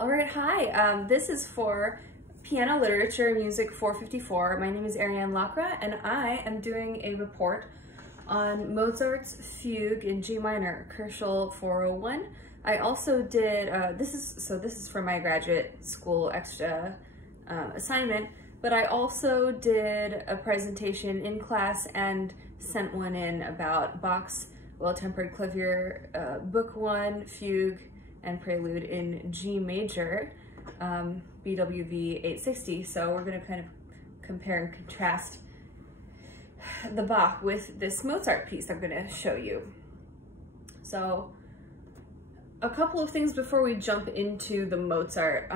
All right, hi. This is for Piano Literature Music 454. My name is Ariane Lacra, and I am doing a report on Mozart's Fugue in G minor, Kerschel 401. I also did, this is for my graduate school extra assignment, but I also did a presentation in class and sent one in about Bach's Well-Tempered Clavier, Book 1, Fugue, and Prelude in G major, BWV 860. So we're going to kind of compare and contrast the Bach with this Mozart piece I'm going to show you. So a couple of things before we jump into the Mozart.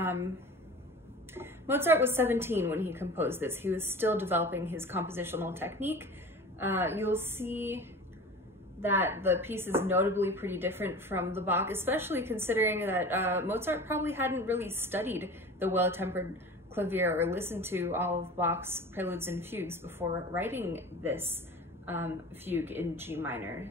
Mozart was 17 when he composed this. He was still developing his compositional technique. You'll see that the piece is notably pretty different from the Bach, especially considering that Mozart probably hadn't really studied the Well-Tempered Clavier or listened to all of Bach's preludes and fugues before writing this fugue in G minor.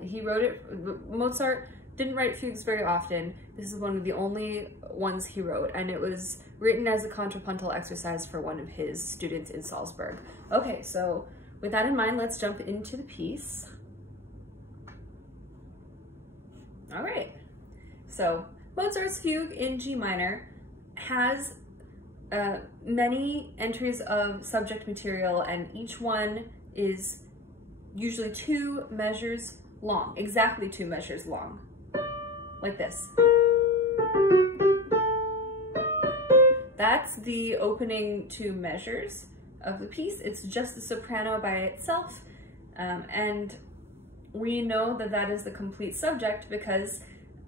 He wrote it, Mozart didn't write fugues very often. This is one of the only ones he wrote, and it was written as a contrapuntal exercise for one of his students in Salzburg. Okay, so with that in mind, let's jump into the piece. All right, so Mozart's Fugue in G minor has many entries of subject material, and each one is usually 2 measures long, exactly 2 measures long, like this. That's the opening 2 measures of the piece. It's just the soprano by itself, and we know that that is the complete subject because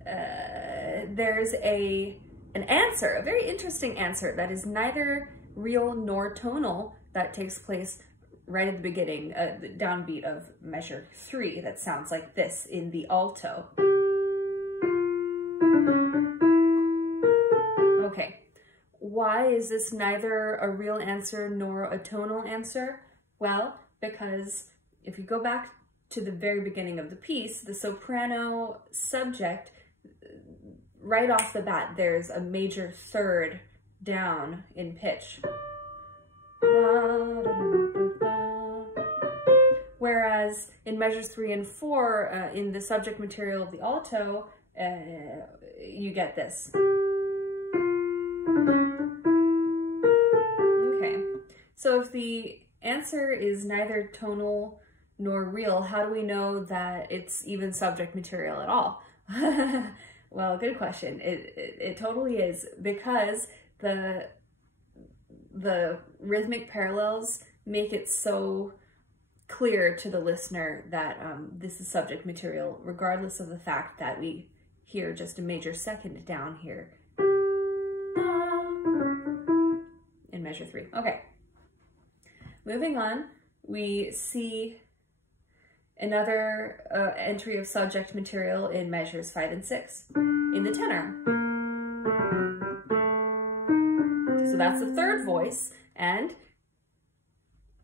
there's an answer, a very interesting answer that is neither real nor tonal, that takes place right at the beginning, the downbeat of measure 3, that sounds like this in the alto. Okay, why is this neither a real answer nor a tonal answer? Well, because if you go back to the very beginning of the piece, the soprano subject, right off the bat, there's a major third down in pitch. Whereas in measures 3 and 4, in the subject material of the alto, you get this. Okay, so if the answer is neither tonal nor real, how do we know that it's even subject material at all? Well, good question. It totally is, because the rhythmic parallels make it so clear to the listener that this is subject material, regardless of the fact that we hear just a major second down here in measure 3. Okay, moving on, we see another entry of subject material in measures 5 and 6 in the tenor. So that's the third voice, and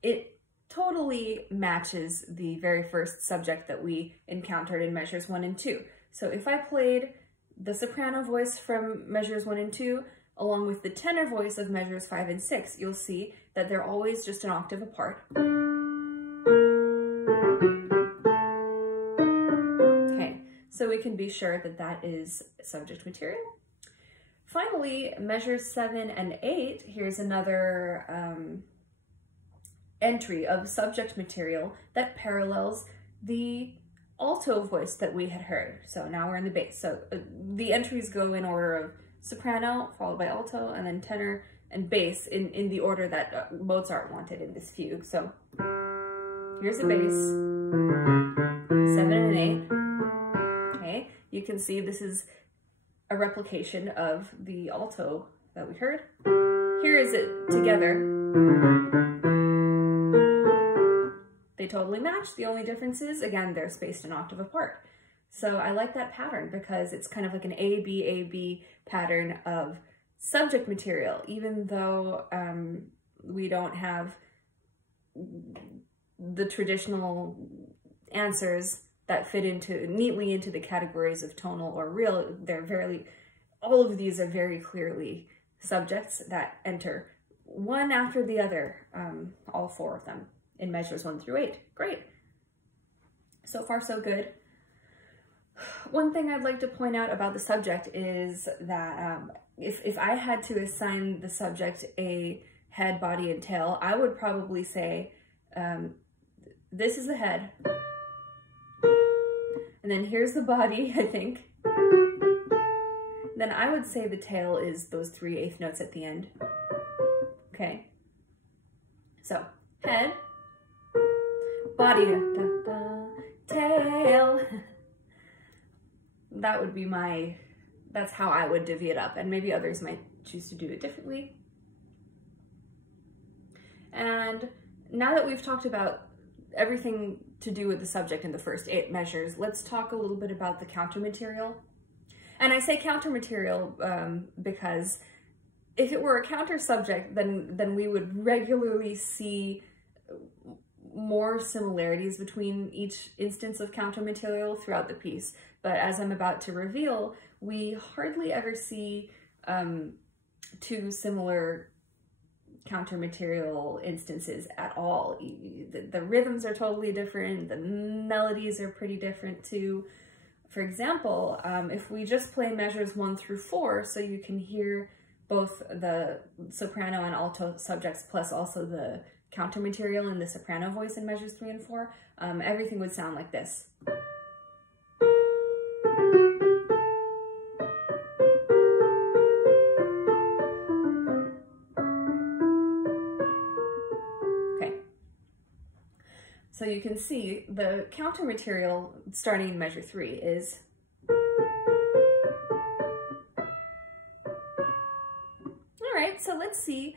it totally matches the very first subject that we encountered in measures 1 and 2. So if I played the soprano voice from measures 1 and 2 along with the tenor voice of measures 5 and 6, you'll see that they're always just an octave apart. So we can be sure that that is subject material. Finally, measures 7 and 8, here's another entry of subject material that parallels the alto voice that we had heard. So now we're in the bass. So the entries go in order of soprano, followed by alto, and then tenor and bass in the order that Mozart wanted in this fugue. So here's the bass, 7 and 8. You can see this is a replication of the alto that we heard. Here is it together. They totally match. The only difference is, again, they're spaced an octave apart. So I like that pattern because it's kind of like an A-B pattern of subject material, even though we don't have the traditional answers that fit neatly into the categories of tonal or real. They're very all of these are very clearly subjects that enter one after the other, all 4 of them in measures 1 through 8. Great. So far, so good. One thing I'd like to point out about the subject is that if I had to assign the subject a head, body, and tail, I would probably say this is the head, and then here's the body, I think. Then I would say the tail is those 3 eighth notes at the end. Okay. So, head, body, da, da, tail. That would be that's how I would divvy it up, and maybe others might choose to do it differently. And now that we've talked about everything to do with the subject in the first 8 measures, let's talk a little bit about the counter material. And I say counter material because if it were a counter subject, then we would regularly see more similarities between each instance of counter material throughout the piece. But as I'm about to reveal, we hardly ever see 2 similar counter material instances at all. The rhythms are totally different, the melodies are pretty different too. For example, if we just play measures 1 through 4, so you can hear both the soprano and alto subjects plus also the counter material in the soprano voice in measures 3 and 4, everything would sound like this. So you can see the counter material starting in measure 3 is all right. So let's see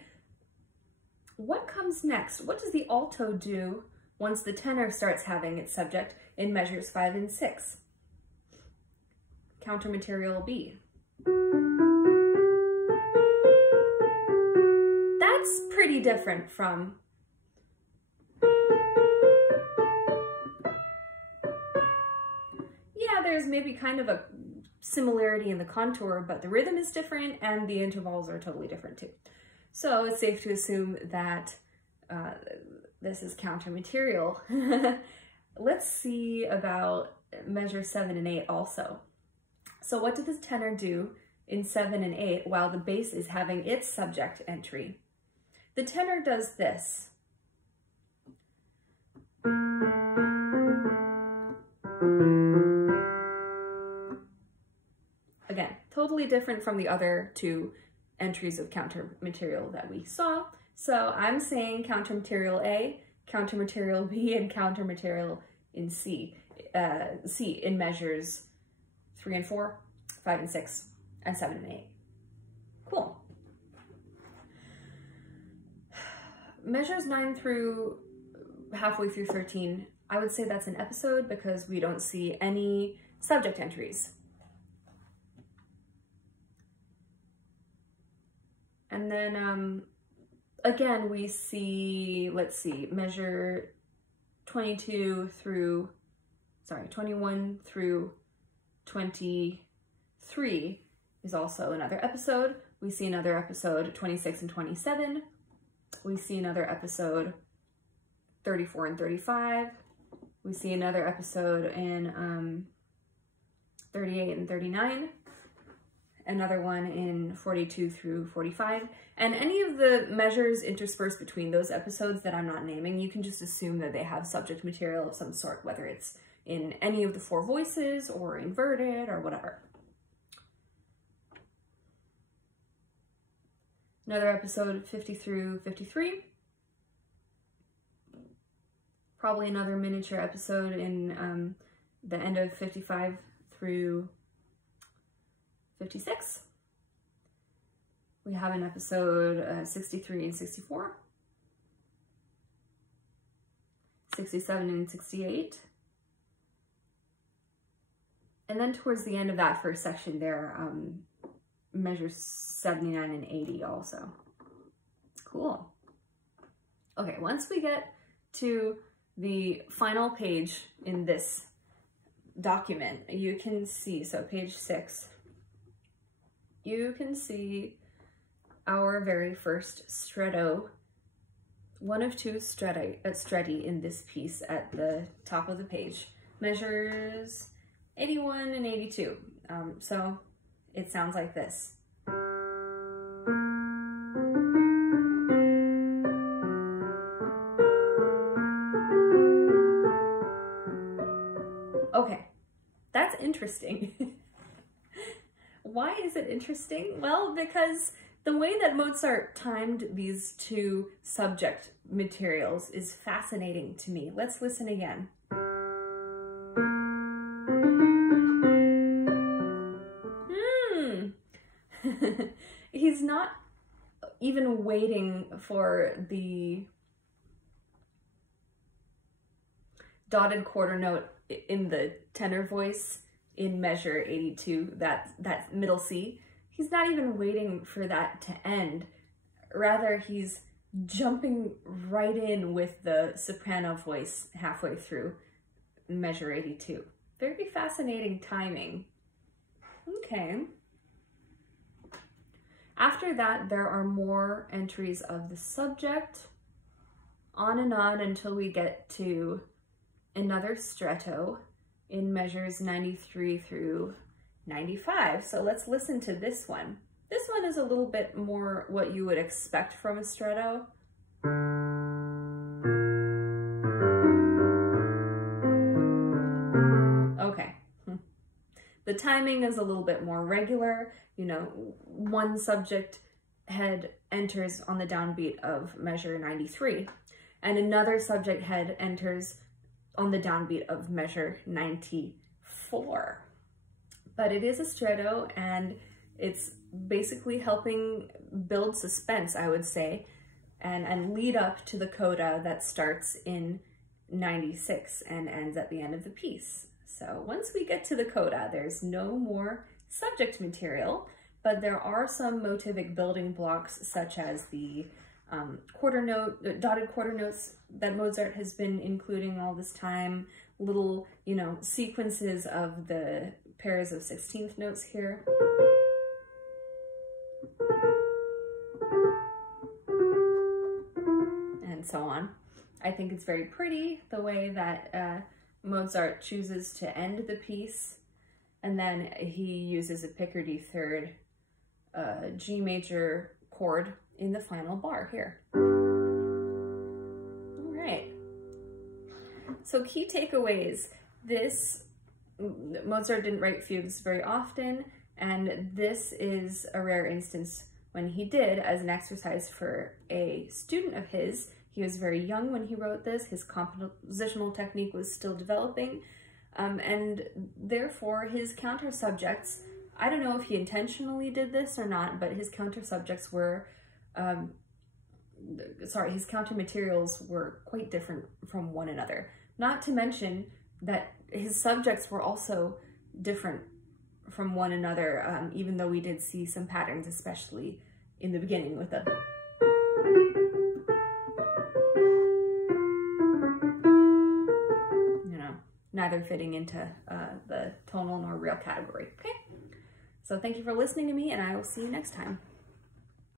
what comes next. What does the alto do once the tenor starts having its subject in measures 5 and 6? Counter material B. That's pretty different from there's maybe kind of a similarity in the contour, but the rhythm is different and the intervals are totally different too. So it's safe to assume that this is counter material. Let's see about measure 7 and 8 also. So what did the tenor do in 7 and 8 while the bass is having its subject entry? The tenor does this. Again, totally different from the other 2 entries of counter material that we saw. So I'm saying counter material A, counter material B, and counter material in C in measures 3 and 4, 5 and 6, and 7 and 8. Cool. Measures 9 through halfway through 13, I would say that's an episode because we don't see any subject entries. And then, again, we see, let's see, measure 21 through 23 is also another episode. We see another episode, 26 and 27. We see another episode, 34 and 35. We see another episode in 38 and 39. Another one in 42 through 45, and any of the measures interspersed between those episodes that I'm not naming, you can just assume that they have subject material of some sort, whether it's in any of the 4 voices or inverted or whatever. Another episode 50 through 53. Probably another miniature episode in the end of 55 through 56. We have an episode 63 and 64, 67 and 68. And then towards the end of that first section there, measures 79 and 80 also. Cool. Okay, once we get to the final page in this document, you can see, so page 6, you can see our very first stretto, one of two stretti in this piece at the top of the page. Measures 81 and 82. So it sounds like this. Okay, that's interesting. Why is it interesting? Well, because the way that Mozart timed these two subject materials is fascinating to me. Let's listen again. He's not even waiting for the dotted quarter note in the tenor voice in measure 82, that middle C. He's not even waiting for that to end. Rather, he's jumping right in with the soprano voice halfway through measure 82. Very fascinating timing. Okay. After that, there are more entries of the subject, on and on until we get to another stretto in measures 93 through 95. So let's listen to this one. This one is a little bit more what you would expect from a stretto. Okay. The timing is a little bit more regular. You know, one subject head enters on the downbeat of measure 93, and another subject head enters on the downbeat of measure 94. But it is a stretto, and it's basically helping build suspense, I would say, and lead up to the coda that starts in 96 and ends at the end of the piece. So once we get to the coda, there's no more subject material, but there are some motivic building blocks, such as the dotted quarter notes that Mozart has been including all this time, little, you know, sequences of the pairs of 16th notes here. And so on. I think it's very pretty the way that Mozart chooses to end the piece, and then he uses a Picardy third G major chord in the final bar here. All right. So key takeaways. Mozart didn't write fugues very often, and this is a rare instance when he did, as an exercise for a student of his. He was very young when he wrote this. His compositional technique was still developing, and therefore his counter subjects, I don't know if he intentionally did this or not, but his counter subjects were, his counter materials were quite different from one another. Not to mention that his subjects were also different from one another, even though we did see some patterns, especially in the beginning with the neither fitting into the tonal nor real category. Okay, so thank you for listening to me, and I will see you next time.